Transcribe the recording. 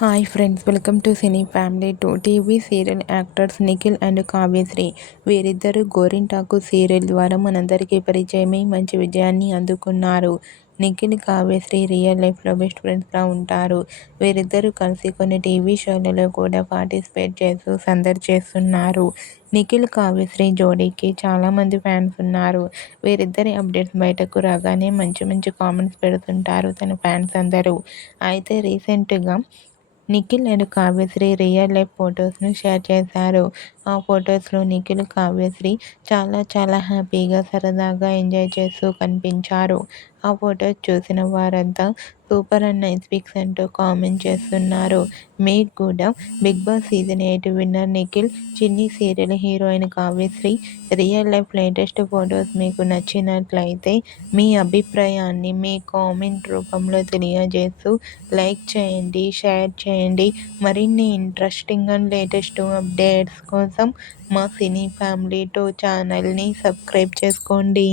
Hi friends, welcome to cine family 2. TV serial actors Nikhil and Kavyasri వీరిద్దరూ గోరింటాకు serial ద్వారా మనందరికీ పరిచయమై మంచి విజయాన్ని అందుకున్నారు. నిఖిల్, కావ్యశ్రీ రియల్ లైఫ్లో బెస్ట్ ఫ్రెండ్స్గా ఉంటారు. వీరిద్దరూ కలిసి కొన్ని టీవీ షోలలో కూడా పార్టిసిపేట్ చేస్తూ సందడి చేస్తున్నారు. నిఖిల్, కావ్యశ్రీ జోడీకి చాలామంది ఫ్యాన్స్ ఉన్నారు. వీరిద్దరి అప్డేట్స్ బయటకు రాగానే మంచి మంచి కామెంట్స్ పెడుతుంటారు తన ఫ్యాన్స్ అందరూ. అయితే రీసెంట్గా Nikhil and Kavyasri real life ఫొటోస్ను షేర్ చేశారు. ఆ ఫొటోస్లో నిఖిల్, కావ్యశ్రీ చాలా హ్యాపీగా సరదాగా ఎంజాయ్ చేస్తూ కనిపించారు. ఆ ఫొటోస్ చూసిన వారంతా సూపర్ అండ్ నైస్ పిక్స్ అంటూ కామెంట్ చేస్తున్నారు. మీకు కూడా Bigg Boss season 8 winner Nikhil, Chinni serial heroine Kavyasri real life latest photos మీకు నచ్చినట్లయితే మీ అభిప్రాయాన్ని మీ కామెంట్ రూపంలో తెలియజేస్తూ లైక్ చేయండి, షేర్ చేయండి. మరిన్ని ఇంట్రెస్టింగ్ అండ్ లేటెస్ట్ అప్డేట్స్ కోసం మా సినీ ఫ్యామిలీ 2 ఛానల్ని సబ్స్క్రైబ్ చేసుకోండి.